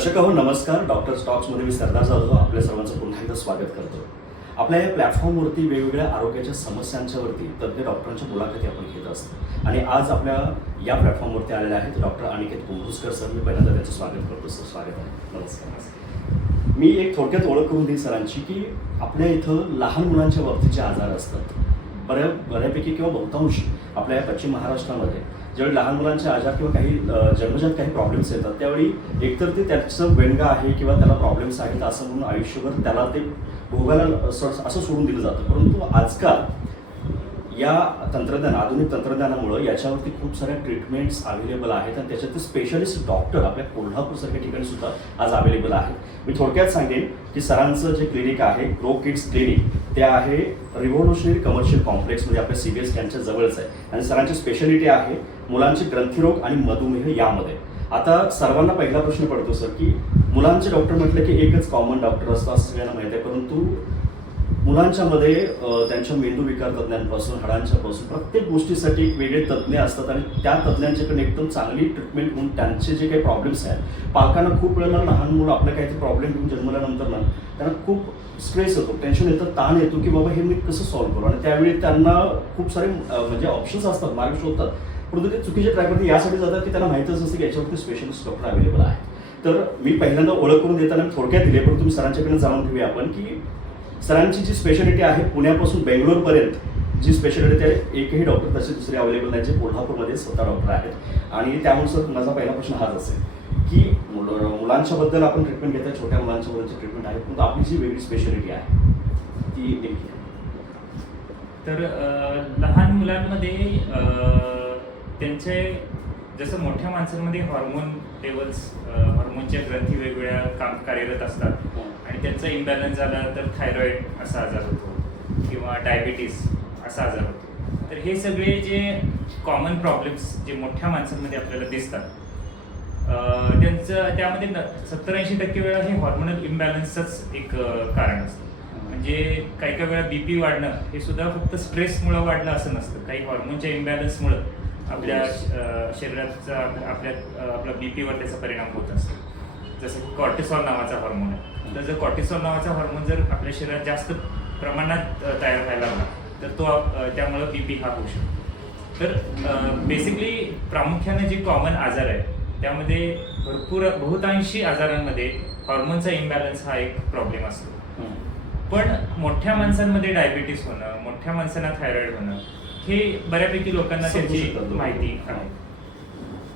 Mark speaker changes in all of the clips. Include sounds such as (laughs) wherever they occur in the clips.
Speaker 1: दर्शक हो नमस्कार. डॉक्टर स्टॉक्समध्ये मी सरदार जाधव हो, आपल्या सर्वांचं पुन्हा एकदा स्वागत करतो. आपल्या या प्लॅटफॉर्मवरती वेगवेगळ्या आरोग्याच्या समस्यांच्यावरती तज्ज्ञ डॉक्टरांच्या मुलाखती आपण घेत असतो. आणि आज आपल्या या प्लॅटफॉर्मवरती आलेले आहेत डॉक्टर अनिकेत कुंभुसकर सर. मी पहिल्यांदा त्यांचं स्वागत करतो सर. स्वागत आहे. नमस्कार. मी एक थोडक्यात ओळख करून देईन सरांची की आपल्या इथं लहान मुलांच्या बाबतीचे आजार असतात बऱ्या बऱ्यापैकी किंवा बहुतांश आपल्या या पश्चिम महाराष्ट्रामध्ये ज्यावेळी लहान मुलांचे आजार किंवा काही जन्मजात काही प्रॉब्लेम्स येतात त्यावेळी एकतर ते त्याचं वेणगा आहे किंवा त्याला प्रॉब्लेम्स आहेत असं म्हणून आयुष्यभर त्याला ते भोगायला असं सोडून दिलं जातं. परंतु आजकाल या तंत्रज्ञान आधुनिक तंत्रज्ञानामुळं याच्यावरती खूप साऱ्या ट्रीटमेंट्स अवेलेबल आहेत आणि त्याच्यात स्पेशलिस्ट डॉक्टर आपल्या कोल्हापूरसारख्या ठिकाणी सुद्धा आज अवेलेबल आहेत. मी थोडक्यात सांगेन की सरांचं जे क्लिनिक आहे ग्रो किड्स क्लिनिक ते आहे रिव्होल्युशनरी कमर्शियल कॉम्प्लेक्समध्ये आपल्या सी बी एस कॅनच्या जवळच आहे. आणि सरांची स्पेशालिटी आहे मुलांचे ग्रंथिरोग आणि मधुमेह यामध्ये. आता सर्वांना पहिला प्रश्न पडतो सर की मुलांचे डॉक्टर म्हटलं की एकच कॉमन डॉक्टर असतो असं सगळ्यांना माहिती आहे परंतु मुलांच्या मध्ये त्यांच्या मेंदू विकार तज्ज्ञांपासून हाडांच्या पासून प्रत्येक गोष्टीसाठी एक वेगळे तज्ज्ञ असतात आणि त्या तज्ज्ञांच्याकडे एकदम चांगली ट्रीटमेंट होऊन त्यांचे जे काही प्रॉब्लेम्स आहेत पालकांना खूप वेळेला लहान मुलं आपल्या काहीतरी प्रॉब्लेम घेऊन जन्मल्यानंतर ना त्यांना खूप स्ट्रेस येतो टेन्शन येतं ताण येतो की बाबा हे मी कसं सॉल्व्ह करू? आणि त्यावेळी त्यांना खूप सारे म्हणजे ऑप्शन्स असतात मार्ग शोधतात. परंतु ते चुकीच्या ट्रॅकवरती यासाठी जातात की त्यांना माहितच असतं की याच्यावरती स्पेशलिस्ट डॉक्टर अवेलेबल आहे तर मी पहिल्यांदा ओळख करून देताना थोडक्यात दिले पण तुम्ही सरांच्याकडे जाणून घेऊया आपण की सरांची जी स्पेशालिटी आहे पुण्यापासून बेंगलोरपर्यंत जी स्पेशालिटी आहे एकही डॉक्टर तसे दुसरे अवेलेबल नाही जे कोल्हापूरमध्ये स्वतः डॉक्टर आहेत. आणि त्यामुळे सर माझा पहिला प्रश्न हाच असेल की मुलं मुलांच्या बद्दल आपण ट्रीटमेंट घेतो छोट्या मुलांच्या बद्दलची ट्रीटमेंट आहे पण आपली जी वेगळी स्पेशालिटी आहे ती नेमकी
Speaker 2: तर लहान मुलांमध्ये त्यांचे जसं मोठ्या माणसांमध्ये हॉर्मोन लेवल्स हॉर्मोनच्या ग्रंथी वेगवेगळ्या काम कार्यरत असतात. त्यांचा इम्बॅलन्स झाला तर थायरॉइड असा आजार होतो किंवा डायबिटीस असा आजार होतो. तर हे सगळे जे कॉमन प्रॉब्लेम्स जे मोठ्या माणसांमध्ये आपल्याला दिसतात त्यांचं त्यामध्ये सत्तर ऐंशी टक्के वेळा हे हॉर्मोनल इम्बॅलन्सच एक कारण असतं. म्हणजे काही काही वेळा बीपी वाढणं हे सुद्धा फक्त स्ट्रेसमुळे वाढलं असं नसतं. काही हॉर्मोनच्या इम्बॅलन्समुळे आपल्या शरीराचा आपल्या अ, आपल्या बीपीवर त्याचा परिणाम होत असतो. जसं कॉर्टिसॉल नावाचा हॉर्मोन आहे. तर जर कॉर्टिसॉल नावाचा हॉर्मोन जर आपल्या शरीरात जास्त प्रमाणात तयार व्हायला लागला तर तो त्यामुळं बीपी हा होऊ शकतो. तर बेसिकली प्रामुख्याने जे कॉमन आजार आहे त्यामध्ये भरपूर बहुतांशी आजारांमध्ये हॉर्मोनचा इम्बॅलन्स हा एक प्रॉब्लेम असतो. पण मोठ्या माणसांमध्ये डायबिटीस होणं मोठ्या माणसांना थायरॉइड होणं हे बऱ्यापैकी लोकांना त्याची. माहिती आहे.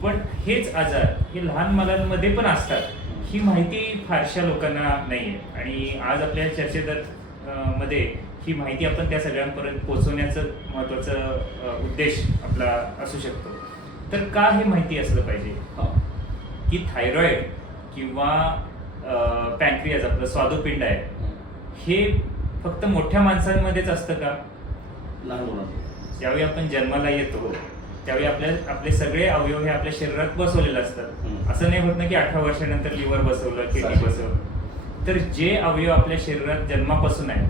Speaker 2: पण हेच आजार हे लहान मुलांमध्ये पण असतात. ही माहिती फारशा लोकांना नाहीये. आणि आज आपल्या चर्चेत अं, मध्ये ही माहिती आपण त्या सगळ्यांपर्यंत पोहोचवण्याचं महत्वाचं अं, उद्देश आपला असू शकतो. तर का हे माहिती असलं पाहिजे. की थायरॉइड किंवा पॅन्क्रियाज आपलं स्वादुपिंड आहे हे फक्त मोठ्या माणसांमध्येच असतं का?
Speaker 1: लहान मुलांना
Speaker 2: ज्यावेळी आपण जन्माला येतो. त्यावेळी आपल्या आपले सगळे अवयव हे आपल्या शरीरात बसवलेले असतात. असं नाही होत ना की अठरा वर्षानंतर लिव्हर बसवलं किडनी. बसवलं. तर जे अवयव आपल्या शरीरात जन्मापासून आहे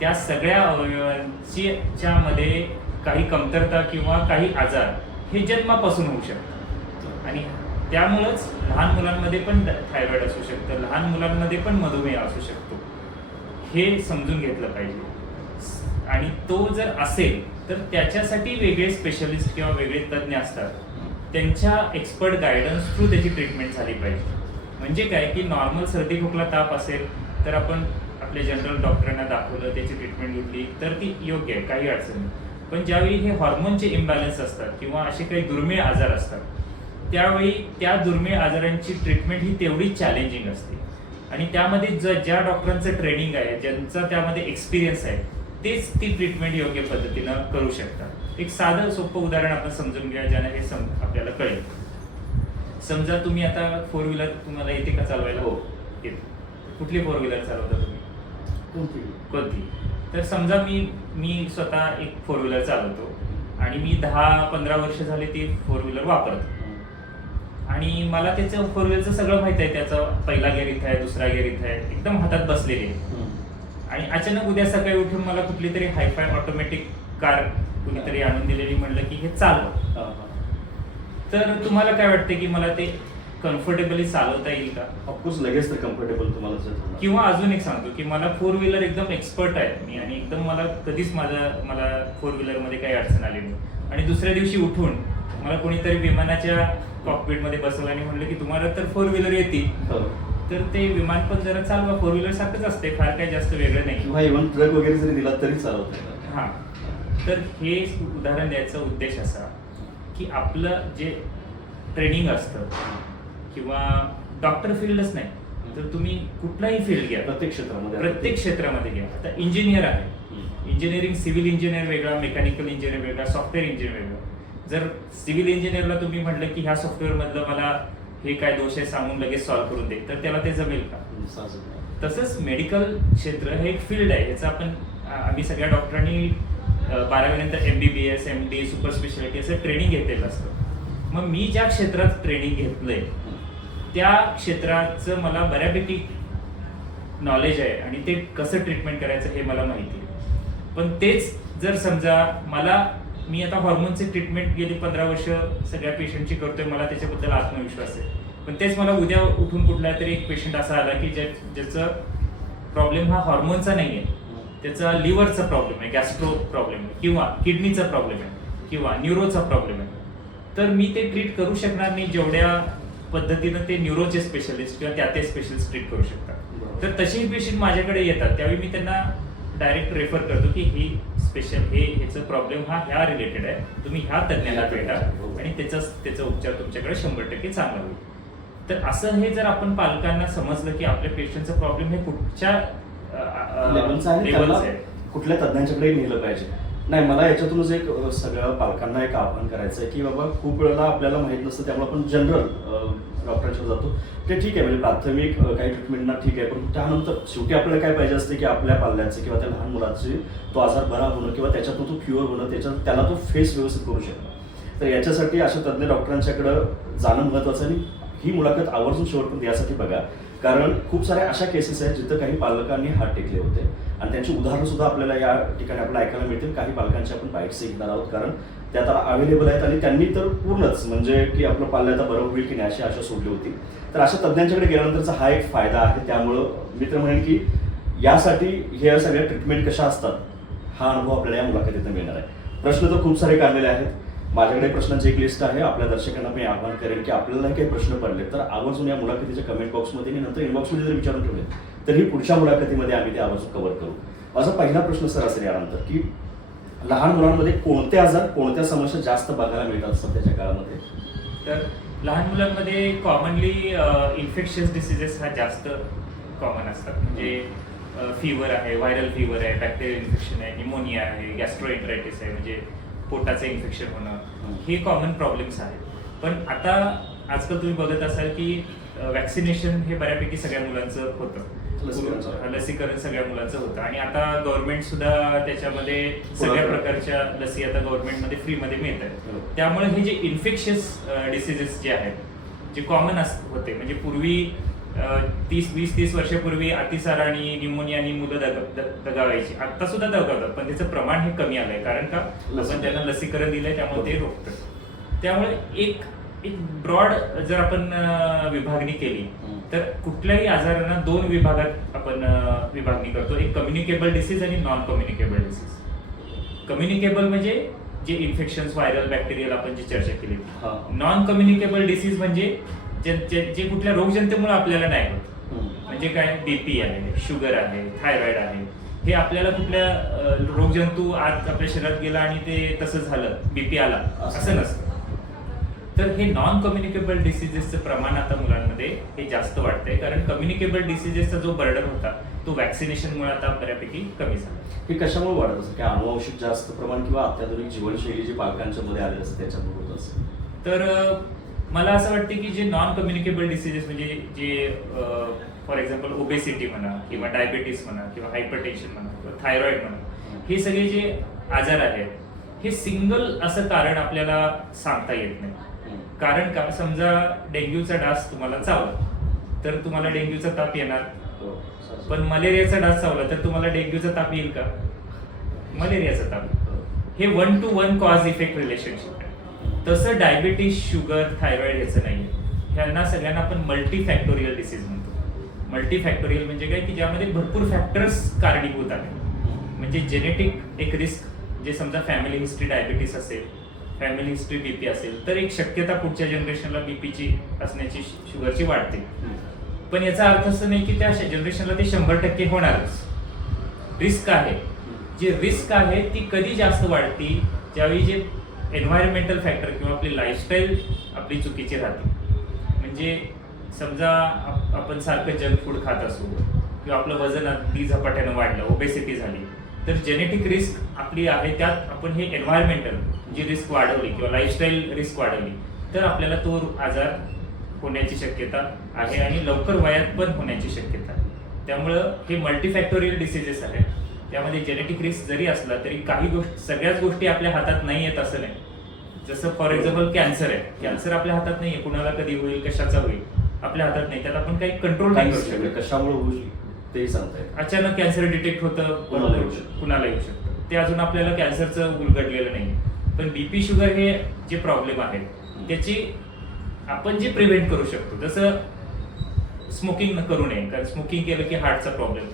Speaker 2: त्या सगळ्या अवयवांची च्या मध्ये काही कमतरता किंवा काही आजार हे जन्मापासून होऊ शकतात. आणि त्यामुळंच लहान मुलांमध्ये पण थायरॉइड असू शकतं लहान मुलांमध्ये पण मधुमेह असू शकतो. हे समजून घेतलं पाहिजे. आणि तो जर असेल तर त्याच्यासाठी वेगळे स्पेशलिस्ट किंवा वेगळे तज्ज्ञ असतात. त्यांच्या एक्सपर्ट गायडन्स थ्रू त्याची ट्रीटमेंट झाली पाहिजे. म्हणजे काय की नॉर्मल सर्दी खोकला ताप असेल तर आपण आपल्या जनरल डॉक्टरांना दाखवलं त्याची ट्रीटमेंट घेतली तर ती योग्य आहे काही अडचण नाही. पण ज्यावेळी हे हॉर्मोनचे इम्बॅलन्स असतात किंवा असे काही दुर्मिळ आजार असतात त्यावेळी त्या दुर्मिळ आजारांची ट्रीटमेंट ही तेवढीच चॅलेंजिंग असते. आणि त्यामध्ये ज ज्या डॉक्टरांचं ट्रेनिंग आहे ज्यांचा त्यामध्ये एक्सपिरियन्स आहे तेच ती ट्रीटमेंट योग्य पद्धतीनं करू शकतात. एक साधं सोपं उदाहरण आपण समजून घ्या ज्याने हे सम आपल्याला कळेल. समजा तुम्ही आता फोर व्हीलर तुम्हाला येते का चालवायला?
Speaker 1: हो.
Speaker 2: येते. कुठली फोर व्हीलर चालवता तुम्ही?
Speaker 1: कोणती?
Speaker 2: कोणती? तर समजा मी मी स्वतः एक फोर व्हीलर चालवतो आणि मी दहा पंधरा वर्ष झाले ती फोर व्हीलर वापरतो. आणि मला त्याचं फोर व्हीलरचं सगळं माहीत आहे त्याचा पहिला गेअर इथं आहे दुसरा गेअर इथं आहे एकदम हातात बसलेली आहे. आणि अचानक उद्या सकाळी उठून मला कुठली तरी हायफाय ऑटोमॅटिक कार कुणीतरी आणून दिलेली म्हणलं की हे चालव. तर तुम्हाला काय वाटतं की मला ते कम्फर्टेबली चालवता येईल का
Speaker 1: ऑफकोर्स लगेच तर कम्फर्टेबल तुम्हाला.
Speaker 2: किंवा अजून एक सांगतो की मला फोर व्हीलर एकदम एक्सपर्ट आहे मी आणि एकदम मला कधीच माझा मला फोर व्हीलरमध्ये काही अडचण आली नाही आणि दुसऱ्या दिवशी उठून मला कोणीतरी विमानाच्या कॉकपीटमध्ये बसवलं आणि म्हणलं की तुम्हाला तर फोर व्हीलर येते. तर ते विमान पण जरा चालवा फोर व्हीलर सारखंच असते फार काही जास्त वेगळं नाही.
Speaker 1: किंवा इव्हन ट्रक वगैरे जरी दिला तरी चालवता
Speaker 2: हा. तर हे उदाहरण द्यायचा उद्देश असा की आपलं जे ट्रेनिंग असतं किंवा डॉक्टर फील्डच नाही तर तुम्ही कुठलाही फील्ड घ्या.
Speaker 1: प्रत्येक क्षेत्रामध्ये.
Speaker 2: प्रत्येक क्षेत्रामध्ये घ्या. आता इंजिनियर आहे. इंजिनिअरिंग सिव्हिल इंजिनियर वेगळा मेकॅनिकल इंजिनियर वेगळा सॉफ्टवेअर इंजिनियर वेगळा. जर सिव्हिल इंजिनियरला तुम्ही म्हटलं की ह्या सॉफ्टवेअर मधलं मला हे काय दोष आहे सांगून लगेच सॉल्व्ह करून दे. तर त्याला ते जमेल का? तसंच मेडिकल क्षेत्र हे एक फील्ड आहे. याचं आपण आम्ही सगळ्या डॉक्टरांनी बारावीनंतर M B B S M D super speciality असं ट्रेनिंग घेतलेलं असतं. मग मी ज्या क्षेत्रात ट्रेनिंग घेतलंय त्या क्षेत्राचं मला बऱ्यापैकी नॉलेज आहे आणि ते कसं ट्रीटमेंट करायचं हे मला माहिती आहे. पण तेच जर समजा मला मी आता हॉर्मोनचे ट्रीटमेंट गेली पंधरा वर्ष सगळ्या पेशंटची करतोय मला त्याच्याबद्दल आत्मविश्वास आहे. पण तेच मला उद्या उठून कुठला तरी एक पेशंट असा आला की ज्या ज्याचं प्रॉब्लेम हा हॉर्मोनचा नाही आहे त्याचा लिव्हरचा प्रॉब्लेम आहे गॅस्ट्रो प्रॉब्लेम आहे किंवा किडनीचा प्रॉब्लेम आहे किंवा न्यूरोचा प्रॉब्लेम आहे. तर मी ते ट्रीट करू शकणार नाही जेवढ्या पद्धतीनं ते न्यूरोचे स्पेशलिस्ट किंवा त्या ते स्पेशलिस्ट ट्रीट करू शकतात. तर तसेही पेशंट माझ्याकडे येतात त्यावेळी मी त्यांना डायरेक्ट रेफर करतो की ही स्पेशल हे ह्याचा प्रॉब्लेम हा ह्या रिलेटेड आहे. तुम्ही ह्या तज्ञाला भेटा आणि त्याचा त्याचा उपचार तुमच्याकडे शंभर टक्के चांगला होईल. तर असं हे जर आपण पालकांना समजलं की आपल्या पेशंटचा प्रॉब्लेम हे कुठच्या
Speaker 1: आहे कुठल्या तज्ञांच्याकडे नेलं पाहिजे. नाही मला याच्यातूनच एक सगळ्या पालकांना एक आव्हान करायचं आहे की बाबा खूप वेळेला आपल्याला माहीत नसतं त्यामुळे आपण जनरल डॉक्टरांकडे जातो. ते ठीक आहे म्हणजे प्राथमिक काही ट्रीटमेंटना ठीक आहे पण त्यानंतर शेवटी आपल्याला काय पाहिजे असते की आपल्या पाल्याचे किंवा त्या लहान मुलाचे तो आजार बरा होणं किंवा त्याच्यातून तो क्युअर होणं त्याच्यात त्याला तो फेस व्यवस्थित करू शकतो तर याच्यासाठी अशा तज्ज्ञ डॉक्टरांच्याकडं जाणं महत्वाचं आणि ही मुलाखत आवर्जून शेवटपर्यंत यासाठी बघा. कारण खूप साऱ्या अशा केसेस आहेत जिथं काही पालकांनी हात टेकले होते. आणि त्यांची उदाहरणं सुद्धा आपल्याला या ठिकाणी आपल्याला ऐकायला मिळतील. काही पालकांचे आपण बाईट्स घेणार आहोत. कारण त्या तर अवेलेबल आहेत आणि त्यांनी तर पूर्णच म्हणजे की आपलं पाल्य आता बरं होईल की नाही अशी आशा सोडली होती. तर अशा तज्ज्ञांच्याकडे गेल्यानंतरचा हा एक फायदा आहे त्यामुळं मी तर म्हणेन की यासाठी ह्या सगळ्या ट्रीटमेंट कशा असतात हा अनुभव आपल्याला या मुलाखतीतून मिळणार आहे. प्रश्न तर खूप सारे काढलेले आहेत. माझ्याकडे प्रश्नांची एक लिस्ट आहे. आपल्या दर्शकांना मी आवाहन करेन की आपल्यालाही काही प्रश्न पडले तर आवर्जून या मुलाखतीच्या कमेंट बॉक्समध्ये आणि नंतर इनबॉक्समध्ये जर विचारून ठेवले तर ही पुढच्या मुलाखतीमध्ये आम्ही ते आवर्जून कव्हर करू. माझा पहिला प्रश्न सर असेल यानंतर की लहान मुलांमध्ये कोणते आजार कोणत्या समस्या जास्त बघायला मिळतात सध्याच्या काळामध्ये
Speaker 2: तर लहान मुलांमध्ये कॉमनली इन्फेक्शियस डिसिजेस हा जास्त कॉमन असतात म्हणजे फीवर आहे व्हायरल फीवर आहे बॅक्टेरियल इन्फेक्शन आहे निमोनिया आहे गॅस्ट्रोएन्ट्रायटिस आहे म्हणजे पोटाचं इन्फेक्शन होणं. हे कॉमन प्रॉब्लेम्स आहेत पण आता आजकाल तुम्ही बघत असाल की वॅक्सिनेशन हे बऱ्यापैकी सगळ्या मुलांचं. होतं लसीकरण सगळ्या मुलांचं होतं. आणि आता गव्हर्नमेंट सुद्धा त्याच्यामध्ये सगळ्या. प्रकारच्या लसी आता गव्हर्नमेंटमध्ये फ्रीमध्ये मिळत आहेत
Speaker 1: हो.
Speaker 2: त्यामुळे हे जे इन्फेक्शियस डिसिजेस जे आहेत जे कॉमन होते म्हणजे पूर्वी तीस वीस तीस वर्षापूर्वी अतिसार आणि न्यूमोनियानी मुलं दग दगावायची. आता सुद्धा दगावतात पण त्याचं प्रमाण हे कमी आलंय. कारण का. आपण त्यांना लसीकरण दिलंय त्यामुळे ते रोखतं त्यामुळे एक एक ब्रॉड जर आपण विभागणी केली. तर कुठल्याही आजारांना दोन विभागात आपण विभागणी करतो. एक कम्युनिकेबल डिसीज आणि नॉन कम्युनिकेबल डिसीज कम्युनिकेबल म्हणजे जे इन्फेक्शन व्हायरल बॅक्टेरियल आपण जी चर्चा केली. नॉन कम्युनिकेबल डिसीज म्हणजे जे जे- कुठल्या रोगजंतेमुळे आपल्याला नाही होत. म्हणजे काय? बीपी आहे शुगर आहे थायरॉइड आहे. हे आपल्याला कुठल्या रोगजंतू आज आपल्या शरीरात गेला आणि ते तसं झालं बीपी आला.
Speaker 1: असं.
Speaker 2: नसतं. तर हे नॉन कम्युनिकेबल डिसिजेसचं प्रमाण आता मुलांमध्ये हे जास्त वाटतंय कारण कम्युनिकेबल डिसिजेसचा जो बर्डन होता तो वॅक्सिनेशनमुळे आता बऱ्यापैकी कमी झाला.
Speaker 1: हे कशामुळे वाढत असं की अनुवंशिक जास्त प्रमाण किंवा अत्याधुनिक जीवनशैली जी पालकांच्या मध्ये आलेली असते त्याच्यामुळे होत असं
Speaker 2: तर मला असं वाटतं की जे नॉन कम्युनिकेबल डिसिजेस म्हणजे जे फॉर एक्झाम्पल ओबेसिटी म्हणा किंवा डायबेटीस म्हणा किंवा हायपरटेन्शन म्हणा किंवा थायरॉइड म्हणा हे सगळे जे आजार आहेत हे सिंगल असं कारण आपल्याला सांगता येत नाही. कारण का? समजा डेंग्यूचा डास तुम्हाला चावला तर तुम्हाला डेंग्यूचा ताप येणार.
Speaker 1: हो,
Speaker 2: पण मलेरियाचा डास चावला तर तुम्हाला डेंग्यूचा ताप येईल का? मलेरियाचा ताप. हे. One two one cause effect relationship आहे. तसं डायबिटीस शुगर थायरॉइड ह्याचं नाही ह्यांना सगळ्यांना आपण मल्टी फॅक्टोरियल डिसीज म्हणतो. मल्टी फॅक्टोरियल म्हणजे काय? की ज्यामध्ये भरपूर फॅक्टर्स कारणीभूत आहेत. म्हणजे जेनेटिक एक रिस्क जे समजा फॅमिली हिस्ट्री डायबिटीस असेल फॅमिली हिस्ट्री बीपी असेल तर एक शक्यता पुढच्या जनरेशनला बीपीची असण्याची शुगरची वाढते. पण याचा अर्थ असं नाही की त्या जनरेशनला ते शंभर टक्के होणारच. रिस्क आहे. जी रिस्क आहे ती कधी जास्त वाढती? ज्यावेळी जे एन्व्हायरमेंटल फॅक्टर किंवा आपली लाईफस्टाईल आपली चुकीची राहते. म्हणजे समजा आपण सारखं जंक फूड खात असू किंवा आपलं वजन अगदी झपाट्यानं वाढलं ओबेसिटी झाली तर जेनेटिक रिस्क आपली आहे त्यात आपण हे एन्व्हायरमेंटल जी रिस्क वाढवली किंवा लाईफस्टाईल रिस्क वाढवली तर आपल्याला तो आजार होण्याची शक्यता आहे आणि लवकर वयात पण होण्याची शक्यता आहे. त्यामुळं हे मल्टीफॅक्टोरियल डिसिजेस आहेत त्यामध्ये जेनेटिक रिस्क जरी असला तरी काही गोष्टी सगळ्याच गोष्टी आपल्या हातात नाही येत असं नाही. जसं फॉर एक्झाम्पल कॅन्सर आहे. कॅन्सर आपल्या हातात नाहीये. कुणाला कधी होईल कशाचा होईल आपल्या हातात नाही. त्यात आपण काही कंट्रोल नाही करू शकत.
Speaker 1: कशामुळे होईल तेही सांगता
Speaker 2: अचानक कॅन्सर डिटेक्ट होतं
Speaker 1: कुणाला येऊ शकतं.
Speaker 2: कुणाला येऊ शकतं? ते अजून आपल्याला कॅन्सरचं उलगडलेलं नाही. पण बीपी शुगर हे जे प्रॉब्लेम आहेत त्याची आपण जे प्रिव्हेंट करू शकतो जसं स्मोकिंग करू नये कारण स्मोकिंग केलं की हार्टचा प्रॉब्लेम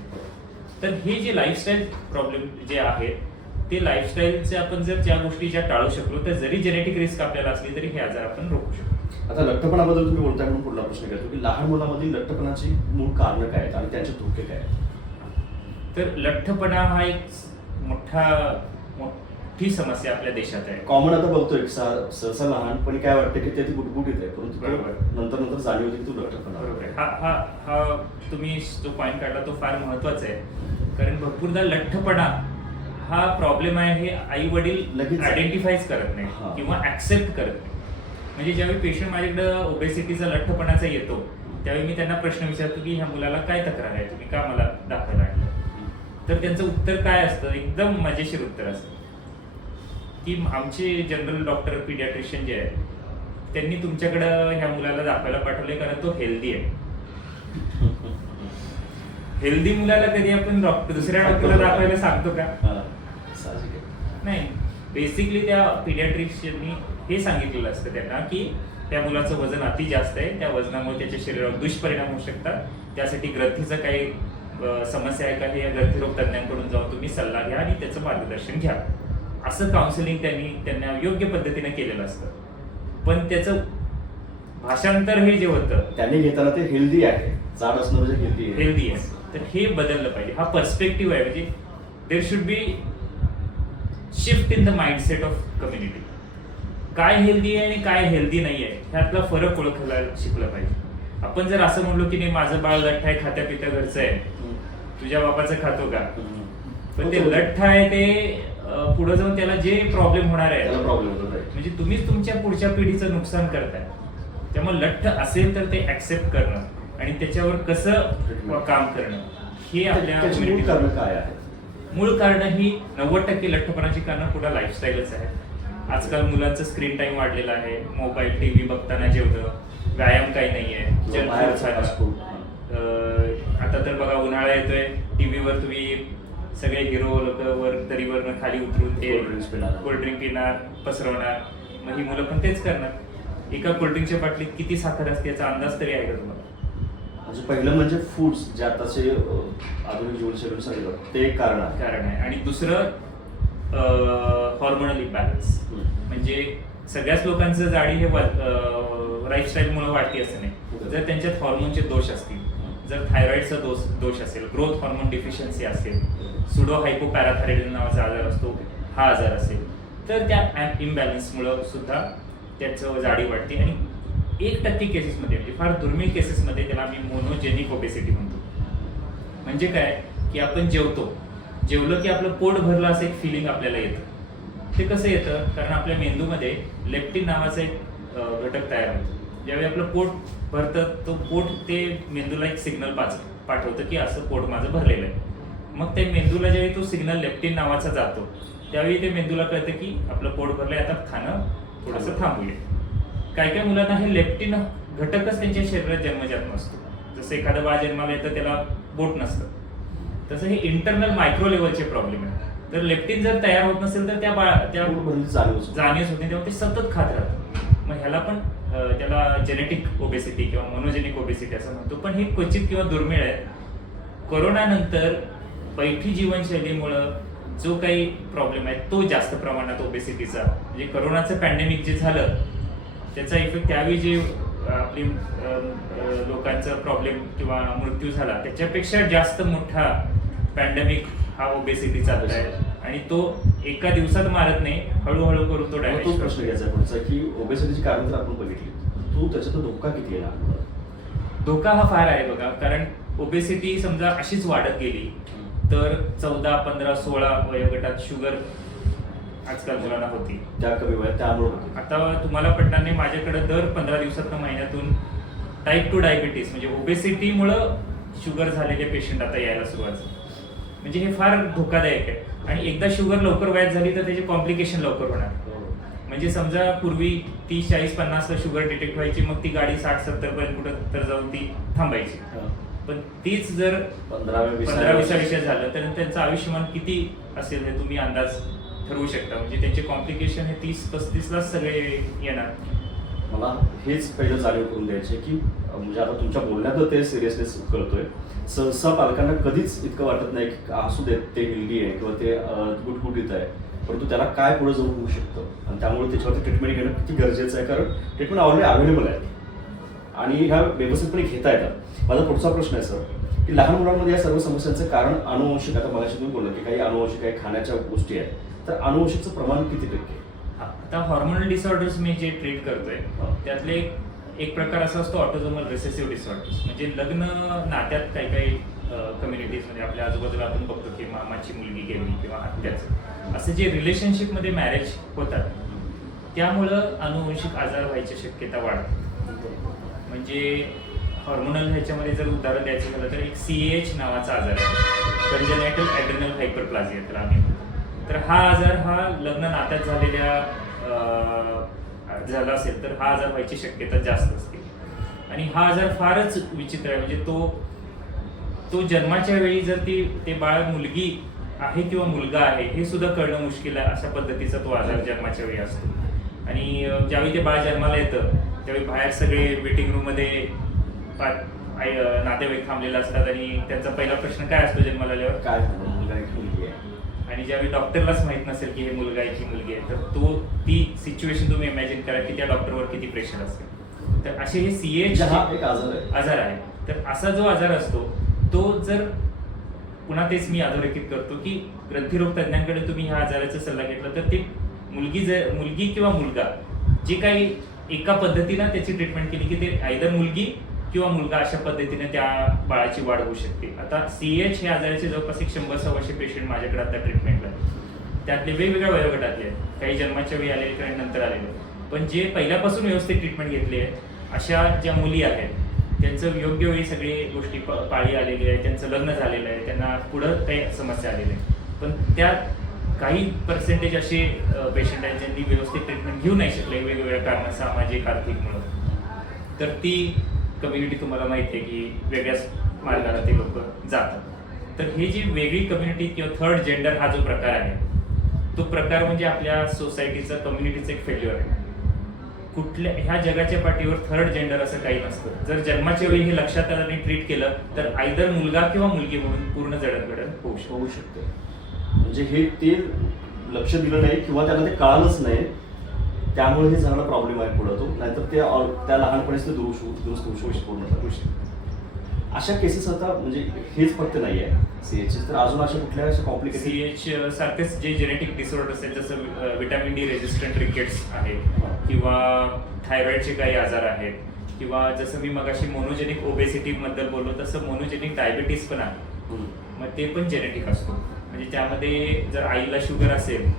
Speaker 2: तर हे जे लाईफस्टाईल प्रॉब्लेम जे आहेत ते लाईफस्टाईलचे आपण जर ज्या गोष्टी ज्या टाळू शकलो तर जरी जेनेटिक रिस्क आपल्याला असली तरी हे आजार आपण रोखू शकतो.
Speaker 1: आता लठ्ठपणाबद्दल तुम्ही बोलताय म्हणून पुढला प्रश्न घेतो की लहान मुलामधील लठ्ठपणाची मूळ कारणं काय आहेत आणि त्यांचे धोके काय आहेत
Speaker 2: तर लठ्ठपणा हा एक मोठा मोठी समस्या आपल्या देशात आहे
Speaker 1: कॉमन आता बघतोय सहसा लहानपणी काय वाटतं की ते ती गुटगुटीत आहे परंतु
Speaker 2: बरोबर.
Speaker 1: नंतर नंतर जाणीव होते तो लठ्ठपणा
Speaker 2: बरोबर. हा हा हा तुम्ही जो पॉईंट काढला तो फार महत्त्वाचा आहे कारण भरपूरदा लठ्ठपणा हा प्रॉब्लेम आहे हे आई वडील
Speaker 1: लगेच-
Speaker 2: करत. नाही किंवा ऍक्सेप्ट करत नाही म्हणजे ज्यावेळी पेशंट माझ्याकडे ओबेसिटीचा लठ्ठपणाचा येतो त्यावेळी मी त्यांना प्रश्न विचारतो की ह्या मुलाला काय तक्रार आहे? तुम्ही का मला दाखवायला आणलं तर त्यांचं उत्तर काय असतं? एकदम मजेशीर उत्तर असतं. की आमचे जनरल डॉक्टर पिडियाट्रिशियन जे आहेत त्यांनी तुमच्याकडं ह्या मुलाला दाखवायला पाठवले कारण तो हेल्दी आहे. (laughs) हेल्दी मुलाला कधी आपण डॉक्टर दुसऱ्या डॉक्टरला दाखवायला सांगतो का. नाही. बेसिकली त्या पिडियाट्रिशियननी हे सांगितलेलं असतं त्यांना की त्या मुलाचं वजन अति जास्त आहे. त्या वजनामुळे त्याच्या शरीरावर दुष्परिणाम होऊ शकतात. त्यासाठी ग्रंथीचं काही समस्या आहे का हे या ग्रंथीरोग तज्ज्ञांकडून जाऊन तुम्ही सल्ला घ्या आणि त्याचं मार्गदर्शन घ्या. असं काउन्सिलिंग त्यांनी त्यांना योग्य पद्धतीने केलेलं असतं. पण त्याचं भाषांतर हे जे होतं
Speaker 1: त्यांनी घेताना ते हेल्दी आहे. जाड असणं म्हणजे हेल्दी आहे.
Speaker 2: हेल्दी आहे. तर हे बदललं पाहिजे. हा पर्स्पेक्टिव्ह आहे. म्हणजे there should be shift in the mindset of community काय हेल्दी आहे आणि काय हेल्दी नाही आहे ह्यातला फरक ओळखायला शिकलं पाहिजे आपण जर असं म्हणलो की नाही माझं बाळ लठ्ठ आहे खात्या पित्या घरचं आहे. तुझ्या बापाचं खातो का. पण ते लठ्ठ आहे ते पुढे जाऊन त्याला जे प्रॉब्लेम होणार आहे
Speaker 1: प्रॉब्लेम.
Speaker 2: म्हणजे तुम्हीच तुमच्या पुढच्या पिढीचं नुकसान करताय त्यामुळे लठ्ठ असेल तर ते ऍक्सेप्ट करणं आणि त्याच्यावर कसं काम करणं हे आपल्या
Speaker 1: मूळ कारण
Speaker 2: ही नव्वद टक्के लठ्ठपणाची कारणं पुढे लाईफस्टाईलच आहे आजकाल मुलांचं स्क्रीन टाइम वाढलेला आहे. मोबाईल टीव्ही बघताना जेवणं व्यायाम काही नाहीये
Speaker 1: किंवा
Speaker 2: जंक फूड आता तर बघा उन्हाळा येतोय. टीव्हीवर तुम्ही सगळे हिरो लोक वर दरीवरनं खाली उतरून ते. कोल्ड्रिंक पिणार. पसरवणार. मग ही मुलं पण तेच करणार. एका कोल्ड्रिंकच्या बाटलीत किती साखर असते याचा अंदाज तरी आहे का तुम्हाला?
Speaker 1: म्हणजे पहिलं म्हणजे फूड्स जे आताचे आधुनिक जीवनशैली ते एक कारण आहे.
Speaker 2: कारण आहे. आणि दुसरं हॉर्मोनल इम्बॅलन्स. म्हणजे सगळ्याच लोकांचं जाडी हे लाईफस्टाईलमुळे वाढते असं नाही. जर त्यांच्यात हॉर्मोनचे दोष असतील जर थायरॉइडचा दोष दोष असेल ग्रोथ हॉर्मोन डिफिशियन्सी असेल सुडो हायपोपॅराथायरॉइड नावाचा आजार असतो हा आजार असेल तर त्या इम्बॅलन्समुळं सुद्धा त्याचं जाडी वाढते. आणि एक टक्के केसेसमध्ये म्हणजे फार दुर्मिळ केसेसमध्ये त्याला आम्ही मोनोजेनिक ओबेसिटी म्हणतो. म्हणजे काय? की आपण जेवतो. जेवलं की आपलं पोट भरलं असं एक फिलिंग आपल्याला येतं. ते कसं येतं? कारण आपल्या मेंदूमध्ये लेप्टिन नावाचा एक घटक तयार होतो. ज्यावेळी आपलं पोट भरतं तो पोट ते मेंदूला एक सिग्नल पाच पाठवतं की असं पोट माझं भरलेलं आहे. मग ते मेंदूला ज्यावेळी तो सिग्नल लेप्टिन नावाचा जातो त्यावेळी ते मेंदूला कळतं की आपलं पोट भरलंय आता खाणं थोडंसं थांबूया. काही काय मुलांना हे लेप्टिन घटकच त्यांच्या शरीरात जन्मजात नसतो. जसं एखादं बाळ जन्माला येतं त्याला बोट नसतं. तसं हे इंटरनल मायक्रो लेवलचे प्रॉब्लेम आहे तर लेप्टिन जर तयार होत नसेल तर त्या बाळा त्या
Speaker 1: भरली जाणीवच होते.
Speaker 2: तेव्हा ते सतत खात राहतं. मग ह्याला पण त्याला जेनेटिक ओबेसिटी किंवा मोनोजेनिक ओबेसिटी असं म्हणतो. पण हे क्वचित किंवा दुर्मिळ आहे. कोरोनानंतर बैठी जीवनशैलीमुळं जो काही प्रॉब्लेम आहे तो जास्त प्रमाणात ओबेसिटीचा म्हणजे करोनाचं पॅन्डेमिक जे झालं त्याचा इफेक्ट त्यावेळी जे आपली लोकांचा प्रॉब्लेम किंवा मृत्यू झाला त्याच्यापेक्षा जास्त मोठा पॅन्डेमिक हा ओबेसिटी चालत आहे. आणि तो एका दिवसात मारत नाही हळूहळू करून तो डॅमेज
Speaker 1: तोच प्रश्न घ्यायचा पुढचा की ओबेसिटीची कारण तर आपण बघितली. तू त्याच्यात धोका किती आहे?
Speaker 2: धोका हा फार आहे बघा कारण ओबेसिटी समजा अशीच वाढत गेली तर चौदा पंधरा सोळा वयोगटात शुगर आजकाल मुलांना होती.
Speaker 1: त्या कमी वयात त्यामुळे
Speaker 2: आता तुम्हाला पटणार नाही माझ्याकडे दर पंधरा दिवसात महिन्यातून टाईप टू डायबिटीस म्हणजे ओबेसिटीमुळं शुगर झालेले पेशंट आता यायला सुरुवात झाली. म्हणजे हे फार धोकादायक आहे. आणि एकदा शुगर लवकर वयात झाली तर त्याचे कॉम्प्लिकेशन लवकर होणार. म्हणजे समजा पूर्वी तीस चाळीस पन्नास शुगर डिटेक्ट व्हायची मग ती गाडी साठ सत्तर पर्यंत कुठं तर जाऊन ती थांबायची. पण तीच जर पंधरा विषय झालं तर त्यांचं आयुष्यमान किती असेल हे तुम्ही अंदाज ठरवू शकता. म्हणजे त्यांचे कॉम्प्लिकेशन हे तीस पस्तीस लाच सगळे येणार.
Speaker 1: मला हेच पहिलं जाणीव करून द्यायचे की म्हणजे आता तुमच्या बोलण्यात ते सिरियसनेस कळतोय. सहसा पालकांना कधीच इतकं वाटत नाही की असू देत ते हेल्दी आहे किंवा ते गुटगुटीत आहे. परंतु त्याला काय पुढे जाऊन होऊ शकतं? आणि त्यामुळे त्याच्यावरती ट्रीटमेंट घेणं किती गरजेचं आहे? कारण ट्रीटमेंट ऑलरेडी अवेलेबल आहे. आणि ह्या व्यवस्थितपणे घेता येतात. माझा पुढचा प्रश्न आहे सर की लहान मुलांमध्ये या सर्व समस्यांचं कारण अनुवंशिक आता मला तुम्ही बोललं की काही अनुवंशिक काही खाण्याच्या गोष्टी आहेत. तर अनुवंशिकचं प्रमाण किती टक्के? आहे?
Speaker 2: आता हॉर्मोनल डिसऑर्डर्स मी जे ट्रीट करतोय त्यातले एक- एक प्रकार असा असतो ऑटोझोमल रिसेसिव्ह डिसऑर्डर्स म्हणजे लग्न नात्यात काही काही कम्युनिटीज म्हणजे आपल्या आजूबाजूला आपण बघतो की मामाची मुलगी गेली किंवा आत्याचं. असं जे रिलेशनशिपमध्ये मॅरेज होतात त्यामुळं अनुवंशिक आजार व्हायची शक्यता वाढते. म्हणजे हॉर्मोनल ह्याच्यामध्ये जर उदाहरण द्यायचं झालं तर एक सी एच नावाचा आजार आहे. कंजनायटल ॲड्रिनल हायपरप्लाझिया तर आम्ही तर हा आजार हा लग्न नात्यात झालेल्या झाला असेल तर हा आजार व्हायची शक्यता जास्त असते. आणि हा आजार फारच विचित्र आहे. म्हणजे तो तो जन्माच्या वेळी जर ती ते बाळ मुलगी आहे किंवा मुलगा आहे हे सुद्धा कळणं मुश्किल आहे. अशा पद्धतीचा तो आजार जन्माच्या वेळी असतो. आणि ज्यावेळी ते बाळ जन्माला येतं त्यावेळी बाहेर सगळे वेटिंग रूममध्ये नातेवाईक थांबलेले असतात. आणि त्यांचा पहिला प्रश्न काय असतो जन्माला आल्यावर?
Speaker 1: काय? मुलगा आहे.
Speaker 2: आणि ज्यावेळी डॉक्टरलाच माहीत नसेल की हे मुलगा आहे की मुलगी आहे तर तो ती सिच्युएशन तुम्ही इमॅजिन करा की त्या डॉक्टरवर किती प्रेशर असेल. तर असे हे सीएच
Speaker 1: म्हणजे एक आजार आहे.
Speaker 2: तर असा जो आजार असतो तो जर पुन्हा तेच मी अधोरेखित करतो की ग्रंथीरोग तज्ञांकडे तुम्ही ह्या आजाराचा सल्ला घेतला तर ते मुलगी जर मुलगी किंवा मुलगा जे काही एका पद्धतीनं त्याची ट्रीटमेंट केली की ते आयदर मुलगी किंवा मुलगा अशा पद्धतीने त्या बाळाची वाढ होऊ शकते. आता सी एच हे आजाराचे जवळपास एक शंभर सव्वाशे पेशंट माझ्याकडे आता ट्रीटमेंटला त्यातले वेगवेगळ्या वयोगटातले आहेत. काही जन्माच्या वेळी आलेले काही नंतर आलेले पण जे पहिल्यापासून व्यवस्थित ट्रीटमेंट घेतली आहे अशा ज्या मुली आहेत त्यांचं योग्य वेळी सगळी गोष्टी प- पाळी आलेली आहे त्यांचं लग्न झालेलं आहे त्यांना पुढं काही समस्या आलेल्या आहे पण त्यात काही पर्सेंटेज असे पेशंट आहेत ज्यांनी व्यवस्थित ट्रीटमेंट घेऊ नाही शकले वेगवेगळ्या कारण सामाजिक आर्थिक म्हणून. तर ती कम्युनिटी तुम्हाला माहिती आहे की वेगळ्याच मार्गाला ते लोक जातात. तर ही जी वेगळी कम्युनिटी किंवा थर्ड जेंडर हा जो प्रकार आहे तो प्रकार म्हणजे आपल्या सोसायटीचं कम्युनिटीचं एक फेल्युअर आहे. कुठल्या ह्या जगाच्या पाठीवर थर्ड जेंडर असं काही नसतं. जर जन्माच्या वेळी हे लक्षात आलं आणि ट्रीट केलं तर आयदर मुलगा किंवा मुलगी म्हणून पूर्ण जडणघडण होऊ
Speaker 1: होऊ शकते. म्हणजे हे ते लक्ष दिलं नाही किंवा त्याला ते कळालंच नाही. त्यामुळे हे झालेला प्रॉब्लेम आहे पुढं तो. नाहीतर ते त्या लहानपणीच ते दुरुस्त होऊ- दुरुस्त होऊ शकतो पूर्ण अशा केसेस आता म्हणजे हेच फक्त नाही आहे सीएचचे तर अजून अशा कुठल्या अशा कॉम्प्लिकेटेड
Speaker 2: सीएच सारखेच जे जेनेटिक डिसऑर्डर्स आहेत जसं विटॅमिन डी रेजिस्टंट रिकेट्स आहेत किंवा थायरॉइडचे काही आजार आहेत किंवा जसं मी मगाशी मोनोजेनिक ओबेसिटी बद्दल बोललो तसं मोनोजेनिक डायबिटीस पण आहे. मग ते पण जेनेटिक असतो. म्हणजे त्यामध्ये जर आईला शुगर असेल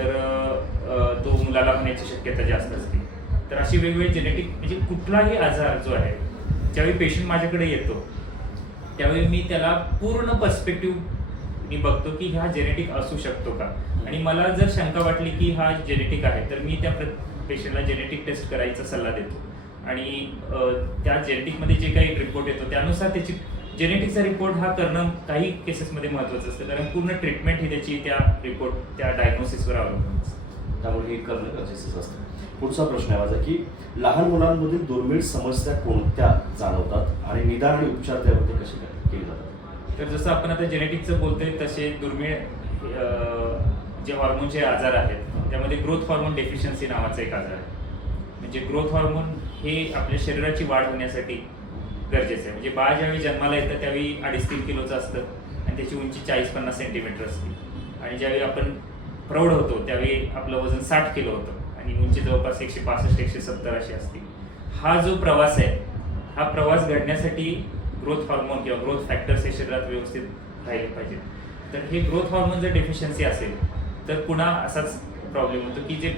Speaker 2: तर तो मुलाला होण्याची शक्यता जास्त असते. तर अशी वेगवेगळी जेनेटिक म्हणजे कुठलाही आजार जो आहे ज्यावेळी पेशंट माझ्याकडे येतो त्यावेळी मी त्याला पूर्ण पर्स्पेक्टिव्ह मी बघतो की हा जेनेटिक असू शकतो का? आणि मला जर शंका वाटली की हा जेनेटिक आहे तर मी त्या पेशंटला जेनेटिक टेस्ट करायचा सल्ला देतो. आणि त्या जेनेटिकमध्ये जे काही रिपोर्ट येतो त्यानुसार त्याची जेनेटिकचा रिपोर्ट हा करणं काही केसेसमध्ये महत्त्वाचं असतं कारण पूर्ण ट्रीटमेंट ही त्याची त्या रिपोर्ट त्या डायग्नोसिसवर अवलंबून असते.
Speaker 1: त्यामुळे हे करणं गरजेचंच असतं. पुढचा प्रश्न आहे माझा की लहान मुलांमधील दुर्मिळ समस्या कोणत्या जाणवतात आणि निदान आणि उपचार त्यावरती कसे केले जातात?
Speaker 2: तर जसं आपण आता जेनेटिक्सचं बोलतोय तसे दुर्मिळ जे हॉर्मोनचे आजार आहेत त्यामध्ये ग्रोथ हॉर्मोन डेफिशियन्सी नावाचा एक आजार आहे. म्हणजे ग्रोथ हॉर्मोन हे आपल्या शरीराची वाढ होण्यासाठी गरजेचं आहे. म्हणजे बाळ ज्यावेळी जन्माला येतं त्यावेळी अडीच तीन किलोचं असतं आणि त्याची उंची चाळीस पन्नास सेंटीमीटर असते. आणि ज्यावेळी आपण प्रौढ होतो त्यावेळी आपलं वजन साठ किलो होतं आणि उंची जवळपास एकशे पासष्ट एकशे सत्तर अशी असते. हा जो प्रवास आहे हा प्रवास घडण्यासाठी ग्रोथ हॉर्मोन किंवा ग्रोथ फॅक्टर्स हे शरीरात व्यवस्थित राहिले पाहिजेत तर हे ग्रोथ हॉर्मोन जर डेफिशियन्सी असेल तर पुन्हा असाच प्रॉब्लेम होतो की जे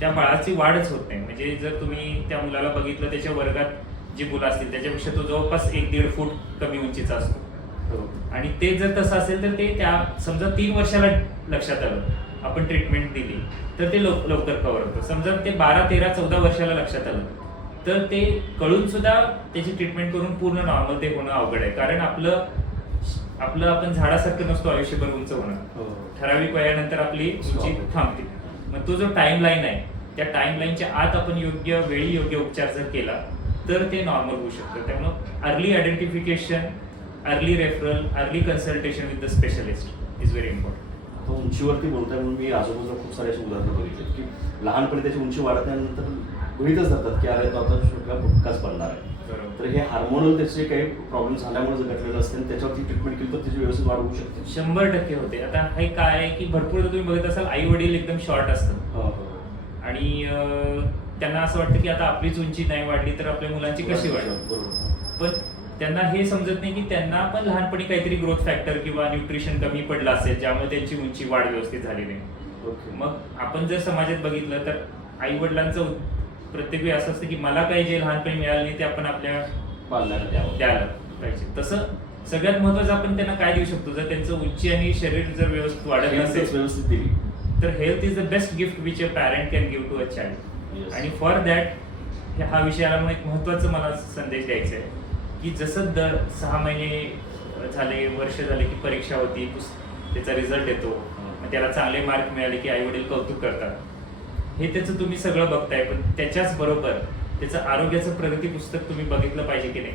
Speaker 2: त्या बाळाची वाढच होत नाही. म्हणजे जर तुम्ही त्या मुलाला बघितलं त्याच्या वर्गात जी मुलं असतील त्याच्यापेक्षा तो जवळपास एक दीड फूट कमी उंचीचा असतो. आणि ते जर तसं असेल तर ते त्या समजा तीन वर्षाला लक्षात आलं आपण ट्रीटमेंट दिली तर ते लव- लवकर कव्हर होतं. समजा ते बारा तेरा चौदा वर्षाला लक्षात आलं तर ते कळून सुद्धा त्याची ट्रीटमेंट करून पूर्ण नॉर्मल ते होणं अवघड आहे. कारण आपलं आपलं आपण झाडासारखं नसतो आयुष्यभर उंच होणं. ठराविक वयानंतर आपली उंची. थांबते. मग तो जो टाइम लाईन आहे त्या टाइम लाईनच्या आत आपण योग्य वेळी योग्य उपचार जर केला तर ते नॉर्मल होऊ शकतं. त्यामुळं early identification early referral early consultation with the specialist is very important
Speaker 1: आता उंचीवरती बोलताय म्हणून मी आजूबाजूला खूप सारे अशी उदाहरणं बघितली की लहानपणी त्याची उंची वाढत नंतर गृहीतच धरतात की अरे तो आता शुक्ला फुटकाच बनणार आहे.
Speaker 2: बरोबर.
Speaker 1: तर हे हार्मोनल त्याचे काही प्रॉब्लेम झाल्यामुळे जर घडलेलं असते आणि त्याच्यावरती ट्रीटमेंट केली तर त्याची व्यवस्थित वाढ होऊ शकते.
Speaker 2: शंभर टक्के होते. आता हे काय आहे की भरपूर तुम्ही बघत असाल आई वडील एकदम शॉर्ट असतात.
Speaker 1: हो, हो.
Speaker 2: आणि त्यांना असं वाटतं की आता आपलीच उंची नाही वाढली तर आपल्या मुलांची कशी वाढेल पण त्यांना हे समजत नाही की त्यांना पण लहानपणी काहीतरी ग्रोथ फॅक्टर किंवा न्यूट्रिशन कमी पडलं असेल ज्यामुळे त्यांची उंची वाढ व्यवस्थित झाली नाही.
Speaker 1: ओके.
Speaker 2: मग आपण जर समाजात बघितलं तर आई वडिलांचं प्रत्येक वेळी असं असतं की मला काही जे लहानपणी मिळालं नाही ते आपण आपल्या
Speaker 1: पालनाला द्यावं.
Speaker 2: द्यायला पाहिजे. तसं सगळ्यात महत्वाचं आपण त्यांना काय देऊ शकतो? जर त्यांचं उंची आणि शरीर जर व्यवस्थित वाढत नसेल
Speaker 1: व्यवस्थित दिली.
Speaker 2: तर health is the best gift which a parent can give to a. Child आणि फॉर दॅट हा विषयाला मग एक महत्वाचं मला संदेश द्यायचा आहे की जसं दर सहा महिने झाले वर्ष झाले की परीक्षा होती त्याचा रिझल्ट येतो. मग त्याला चांगले मार्क मिळाले की आई वडील कौतुक करतात. हे त्याचं तुम्ही सगळं बघताय पण त्याच्याच बरोबर त्याचं आरोग्याचं प्रगती पुस्तक तुम्ही बघितलं पाहिजे की नाही?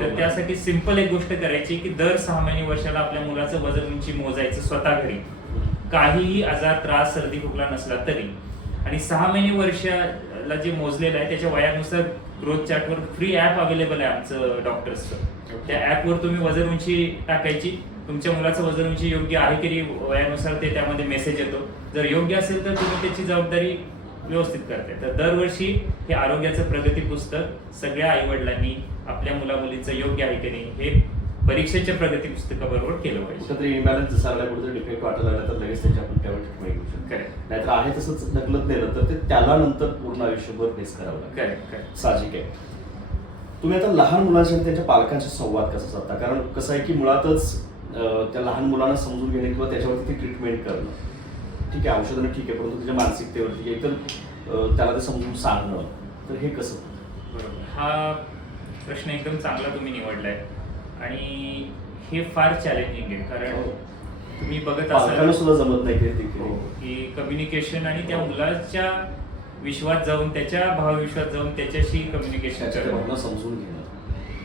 Speaker 2: तर त्यासाठी सिंपल एक गोष्ट करायची की दर सहा महिने वर्षाला आपल्या मुलाचं वजन उंची मोजायचं स्वतः घरी. काहीही आजार त्रास सर्दी खोकला नसला तरी. आणि सहा महिने वर्षाला जे मोजलेलं आहे त्याच्या वयानुसार ग्रोथ चार्टवर फ्री ऍप अवेलेबल आहे आमचं डॉक्टर्सचं त्या ऍपवर तुम्ही वजन उंची टाकायची. तुमच्या मुलाचं वजन उंची योग्य आहे की नाही वयानुसार ते त्यामध्ये मेसेज येतो. जर योग्य असेल तर तुम्ही त्याची जबाबदारी व्यवस्थित करताय. तर दरवर्षी हे आरोग्याचं प्रगती पुस्तक सगळ्या आई वडिलांनी आपल्या मुला मुलींचं योग्य आहे की नाही हे परीक्षेच्या प्रगती पुस्तकाबरोबर केलं पाहिजे.
Speaker 1: कुठेतरी इम्बॅलन्स दिसायला कुठेतरी डिफेक्ट वाटायला लागला तर लगेच त्याची आपण त्यावर ट्रीटमेंट घेऊ शकतो. नाहीतर आहे तसंच ढकलत नेलं तर ते त्याला नंतर पूर्ण आयुष्यभर फेस करावं लागेल
Speaker 2: करेक्ट करेक्ट
Speaker 1: साहजिक आहे. तुम्ही आता लहान मुलांशी आणि त्यांच्या पालकांशी संवाद कसा साधता? कारण कसं आहे की मुळातच त्या लहान मुलांना समजून घेणे किंवा त्याच्यावरती ती ट्रीटमेंट करणं ठीक आहे औषधानं ठीक आहे परंतु त्याच्या मानसिकतेवरती एकदम त्याला ते समजून सांगणं तर हे कसं
Speaker 2: बरोबर. हा प्रश्न एकदम चांगला तुम्ही निवडलाय. आणि हे फार चॅलेंजिंग आहे कारण
Speaker 1: हो.
Speaker 2: तुम्ही बघत असाल
Speaker 1: सुद्धा जमत नाही
Speaker 2: हो, की कम्युनिकेशन आणि त्या मुलाच्या विश्वात जाऊन त्याच्या भावविश्वात जाऊन त्याच्याशी कम्युनिकेशन करणं.
Speaker 1: समजून घेणं.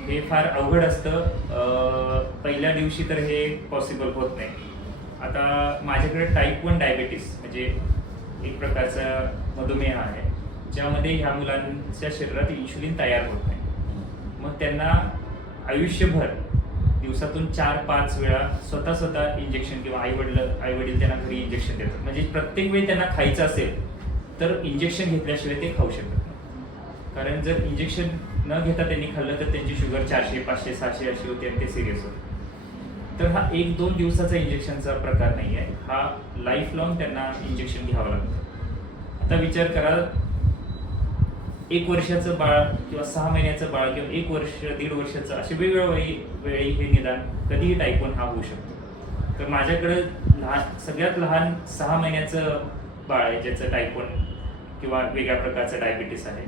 Speaker 2: हे फार अवघड असतं. पहिल्या दिवशी तर हे पॉसिबल होत नाही. आता माझ्याकडे टाईप वन डायबेटीस म्हणजे एक प्रकारचा मधुमेह आहे ज्यामध्ये ह्या मुलांच्या शरीरात इन्शुलिन तयार होत नाही. मग त्यांना आयुष्यभर दिवसातून चार पाच वेळा स्वतः स्वतः इंजेक्शन किंवा आई वडील आई वडील त्यांना घरी इंजेक्शन देतात. म्हणजे प्रत्येक वेळी त्यांना खायचं असेल तर इंजेक्शन घेतल्याशिवाय ते खाऊ शकत नाही. कारण जर इंजेक्शन न घेता त्यांनी खाल्लं तर त्यांची शुगर चारशे पाचशे सहाशे अशी होती आणि ते सिरियस होते. तर हा एक दोन दिवसाचा इंजेक्शनचा प्रकार नाही आहे हा लाईफ लॉंग त्यांना इंजेक्शन घ्यावं लागतं. आता विचार करा एक वर्षाचं बाळ किंवा सहा महिन्याचं बाळ किंवा एक वर्ष दीड वर्षाचं असे वेगवेगळ्या वेळी वेळी हे निदान कधीही टाईप वन हा होऊ शकतो. तर माझ्याकडे लहान सगळ्यात लहान सहा महिन्याचं बाळ आहे ज्याचं टाईप वन किंवा वेगळ्या प्रकारचं डायबिटीस आहे.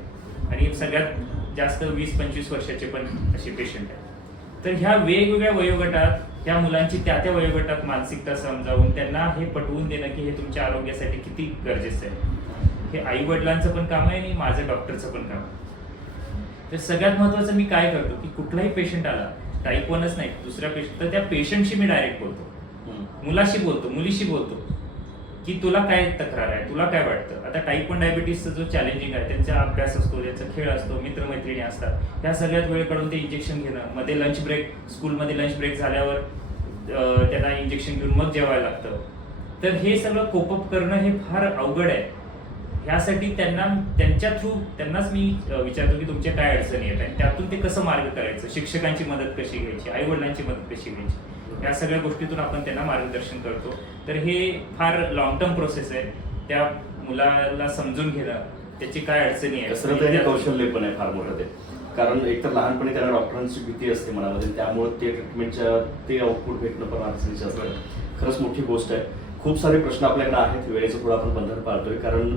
Speaker 2: आणि सगळ्यात जास्त वीस पंचवीस वर्षाचे पण असे पेशंट आहेत. तर ह्या वेगवेगळ्या वयोगटात ह्या मुलांची त्या त्या वयोगटात मानसिकता समजावून त्यांना हे पटवून देणं की हे तुमच्या आरोग्यासाठी किती गरजेचं आहे. हे आई वडिलांचं पण काम आहे आणि माझं डॉक्टरचं पण काम आहे. तर सगळ्यात महत्वाचं मी काय करतो की कुठलाही पेशंट आला टाईप वनच नाही दुसऱ्या पेशंट तर त्या पेशंटशी मी डायरेक्ट बोलतो. मुलाशी बोलतो मुलीशी बोलतो की तुला काय तक्रार आहे तुला काय वाटतं? आता टाईप वन डायबिटीसचा जो चॅलेंजिंग आहे त्यांचा अभ्यास असतो त्यांचा खेळ असतो मित्रमैत्रिणी असतात त्या सगळ्यात वेळ काढून ते इंजेक्शन घेणं मध्ये लंच ब्रेक स्कूलमध्ये लंच ब्रेक झाल्यावर त्यांना इंजेक्शन घेऊन मग जेवायला लागतं. तर हे सगळं कोपअप करणं हे फार अवघड आहे. ह्यासाठी त्यांना त्यांच्या थ्रू त्यांनाच मी विचारतो की तुमच्या काय अडचणी आहेत आणि त्यातून ते कसं मार्ग करायचं? शिक्षकांची मदत कशी घ्यायची? आई वडिलांची मदत कशी घ्यायची? या सगळ्या गोष्टीतून आपण त्यांना मार्गदर्शन करतो. तर हे फार लॉंग टर्म प्रोसेस आहे. त्या मुलाला समजून घेणं त्याची काय अडचणी
Speaker 1: आहे कौशल्य पण आहे फार मोठं ते. कारण एक तर लहानपणी त्यांना डॉक्टरांची भीती असते मनामध्ये त्यामुळे ते ट्रीटमेंटच्या ते आउटपुट भेटणं पण अडचणीचं असतं. खरंच मोठी गोष्ट आहे. खूप सारे प्रश्न आपल्याकडे आहेत. वेळेचं थोडं आपण बंधन पाळतोय. कारण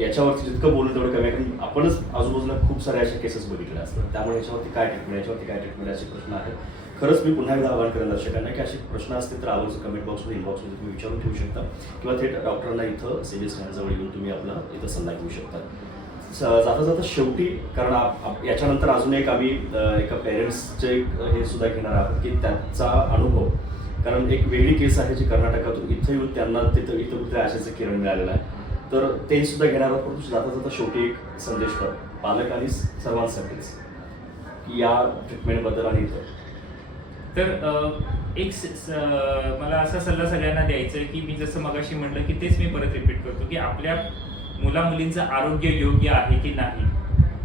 Speaker 1: याच्यावरती जितकं बोलणं तेवढं कमी आहे. कारण आपणच आजूबाजूला खूप साऱ्या अशा केसेस बघितल्या असतात. त्यामुळे याच्यावरती काय ट्रीटमेंट याच्यावरती काय ट्रीटमेंट असे प्रश्न आहेत. खरंच मी पुन्हा एकदा आवाहन करेन दर्शकांना की असे प्रश्न असतील तर आवर्जून कमेंट बॉक्समध्ये इनबॉक्समध्ये तुम्ही विचारून ठेवू शकता. किंवा थेट डॉक्टरांना इथं सिव्हिल स्टँडजवळ येऊन तुम्ही आपला इथं सल्ला घेऊ शकता. स- जाता जाता शेवटी कारण आप- याच्यानंतर अजून एक आम्ही एका पेरेंट्सचे एक हे सुद्धा घेणार आहोत की त्यांचा अनुभव कारण एक वेगळी केस आहे जी कर्नाटकातून. इथं येऊन त्यांना तिथं इथं कुठे आशेचं किरण मिळालेलं आहे. तर ते सुद्धा घेणार आहोत. परंतु जाता जाता शेवटी एक संदेश कर पालक आणि सर्वांसाठीच. की या ट्रीटमेंटबद्दल आणि इथं.
Speaker 2: तर एक मला असा सल्ला सगळ्यांना द्यायचा आहे की मी जसं मगाशी म्हटलं की तेच मी परत रिपीट करतो की आपल्या मुला मुलींचं आरोग्य योग्य आहे की नाही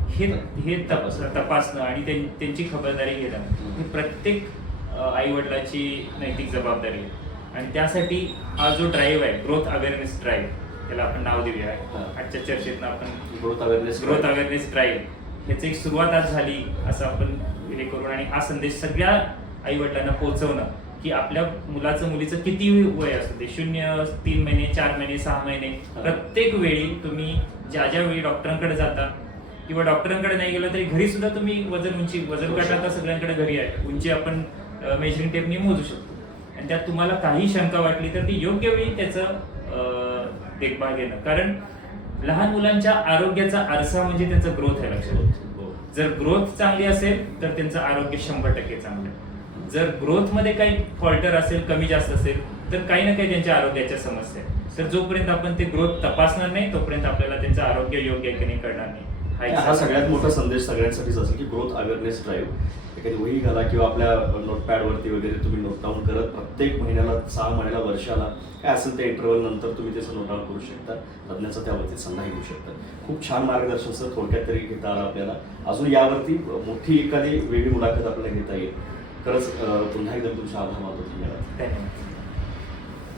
Speaker 2: हे हे तप तपासणं आणि त्यां- त्यांची खबरदारी घेणं. ही प्रत्येक आई वडिलाची नैतिक जबाबदारी. आहे आणि त्यासाठी हा जो ड्राईव्ह आहे ग्रोथ अवेअरनेस ड्राईव्ह त्याला आपण नाव देऊया
Speaker 1: हा.
Speaker 2: आजच्या चर्चेतनं आपण
Speaker 1: growth awareness
Speaker 2: growth awareness drive ह्याची एक सुरुवात आज झाली असं आपण हे करून आणि हा संदेश सगळ्या आई वडिलांना पोहोचवणं की आपल्या मुलाचं मुलीचं किती वय असू दे शून्य तीन महिने चार महिने सहा महिने
Speaker 1: हा.
Speaker 2: प्रत्येक वेळी तुम्ही ज्या ज्या वेळी डॉक्टरांकडे जाता किंवा डॉक्टरांकडे नाही गेलं तरी घरी सुद्धा तुम्ही वजन उंची वजन काटा आता सगळ्यांकडे घरी आहे. उंची आपण मेजरिंग टेपनी मोजू शकतो. आणि त्यात तुम्हाला काही शंका वाटली तर ती योग्य वेळी त्याचं देखभाल घेणं. कारण लहान मुलांच्या आरोग्याचा आरसा म्हणजे त्यांचा ग्रोथ आहे लक्षात
Speaker 1: हो.
Speaker 2: जर ग्रोथ चांगली असेल तर त्यांचं आरोग्य शंभर टक्के चांगलं. जर ग्रोथमध्ये काही फॉल्टर असेल कमी जास्त असेल तर काही ना काही त्यांच्या आरोग्याच्या समस्या आहे तर जोपर्यंत आपण ते ग्रोथ तपासणार नाही तोपर्यंत आपल्याला त्यांचं आरोग्य योग्य की नाही कळणार नाही.
Speaker 1: हा सगळ्यात मोठा संदेश सगळ्यांसाठीच असेल की ग्रोथ अवेअरनेस ड्राईव्ह एखादी वही घाला किंवा आपल्या नोटपॅडवरती वगैरे तुम्ही नोट डाऊन करत प्रत्येक महिन्याला सहा महिन्याला वर्षाला काय असेल त्या इंटरव्हल नंतर तुम्ही त्याचं नोट डाऊन करू शकता. तज्ञाचा त्यावरती सल्लाही घेऊ शकता. खूप छान मार्गदर्शन सर थोडक्यात तरी घेता आलं आपल्याला. अजून यावरती मोठी एखादी वेगळी मुलाखत आपल्याला घेता येईल. खरंच पुन्हा एकदा तुमचा आभार मानतो. धन्यवाद.
Speaker 2: धन्यवाद.